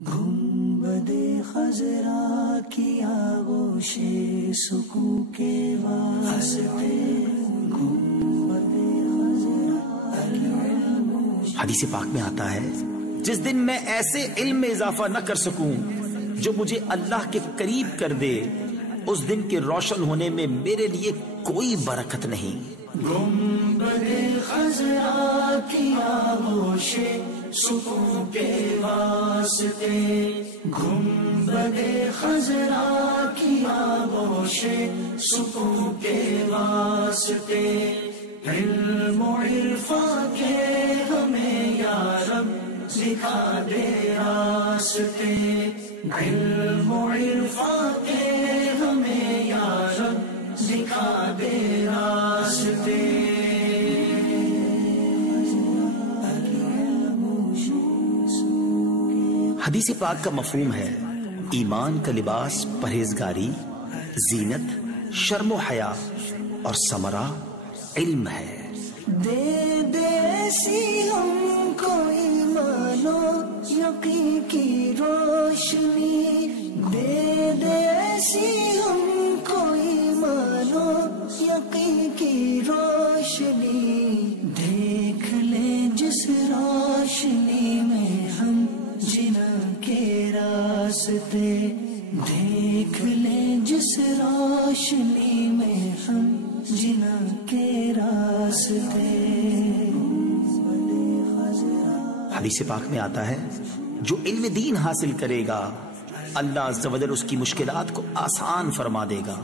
گنبد خضرا کی آغوش سکون کے واسطے گنبد خضرا۔ حدیث پاک میں آتا ہے جس دن میں ایسے علم میں اضافہ نہ کر سکوں جو مجھے اللہ کے قریب کر دے، اس دن کے روشن ہونے میں میرے لیے کوئی برکت نہیں۔ گنبد خضرا کی آغوش سکون کے واسطے گنبد خضرا کی آغوش سکون کے واسطے علم و عرفان کے ہمیں یا رب دکھا دے راستے، علم و عرفان کے ہمیں یا رب دکھا دے راستے۔ حدیث پاک کا مفہوم ہے ایمان کا لباس پرہیزگاری، زینت، شرم و حیا اور ثمرہ علم ہے۔ دے دے ایسی ہم کو ایمان و یقین کی روشنی، دے دے ایسی ہم کو ایمان و یقین کی روشنی، دیکھ لے جس روشنی میں ہم جنا کے راستے، دیکھ لے جس روشنی میں ہم جنا کے راستے۔ حدیث پاک میں آتا ہے جو علم دین حاصل کرے گا اللہ عز و جل اس کی مشکلات کو آسان فرما دے گا۔